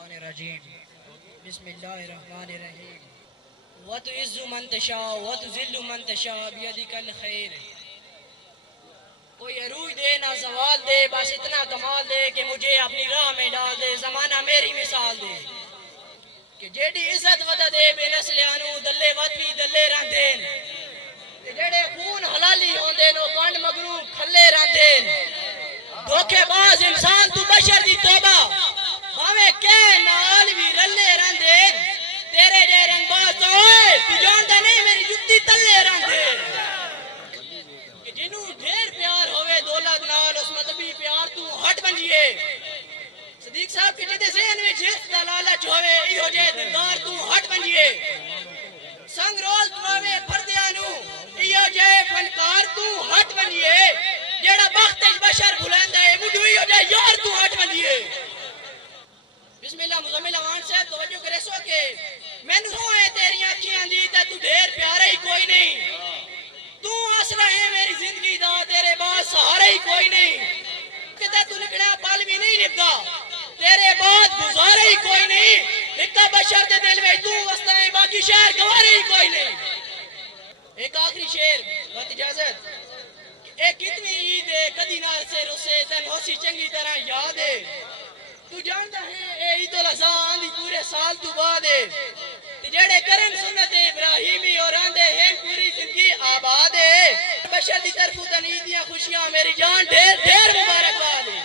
الشیطان الرجیم بسم اللہ الرحمن الرحیم وَتُعِزُّ مَن تَشَاءُ وَتُذِلُّ مَن تَشَاءُ بِيَدِكَ الْخَيْرُ۔ کوئی عروج دے نہ زوال دے، بس اتنا کمال دے کہ مجھے اپنی راہ میں ڈال دے، زمانہ میری مثال دے کہ جیڑی عزت ودا دے بے نسلیانو دلے ود بھی دلے رہندین، کہ جیڑے خون حلالی ہوندے نو کنڈ مگرو کھلے رہندین، دھوکے باز انسان تو بشر دی توبہ باویں کہ نال بھی رلے رہندین، تیرے جے رنگ باز تو ہوئے تو جاندا نہیں میری جتی تلے رہندین، کہ جنوں ڈھیر پیار ہوئے دولت نال اس مطلبی پیار تو ہٹ بنجیے، صدیق صاحب کے جدے ذہن میں جس دا لالچ ہوئے ایہو جے دلدار تو ہٹ بنجیے، سنگ روز دعوے پردیانو ایہو جے فنکار تو ہٹ بنجیے، جیڑا بختش بشر بھلیندا ہے مڈو ایہو جے یار تو ہٹ بنجیے۔ بسم اللہ مزمل اوان صاحب توجہ کرے سو کہ میں نو ہے تیری اکھیاں دی تے تو ڈھیر پیارا ہی کوئی نہیں، تو آسرا ہے میری زندگی دا تیرے بعد سہارا ہی کوئی نہیں، کتے تو نکڑا پال بھی نہیں نبدا تیرے بعد گزارا ہی کوئی نہیں، اکا بشر دے دل میں تو وسطہ ہے باقی شہر گوارا ہی کوئی نہیں۔ ایک آخری شعر بات اجازت، اے کتنی عید ہے کدی نہ سے رسے تن ہوسی چنگی طرح یاد ہے، تو جانتا ہے اے عید الاضحیٰ آندھی پورے سال تو بعد ہے، جڑے کرن سنت ابراہیمی اور آندھے ہیں پوری زندگی آباد ہے، بشر دی طرف تن عیدیاں خوشیاں میری جان ڈھیر ڈھیر مبارک باد ہے۔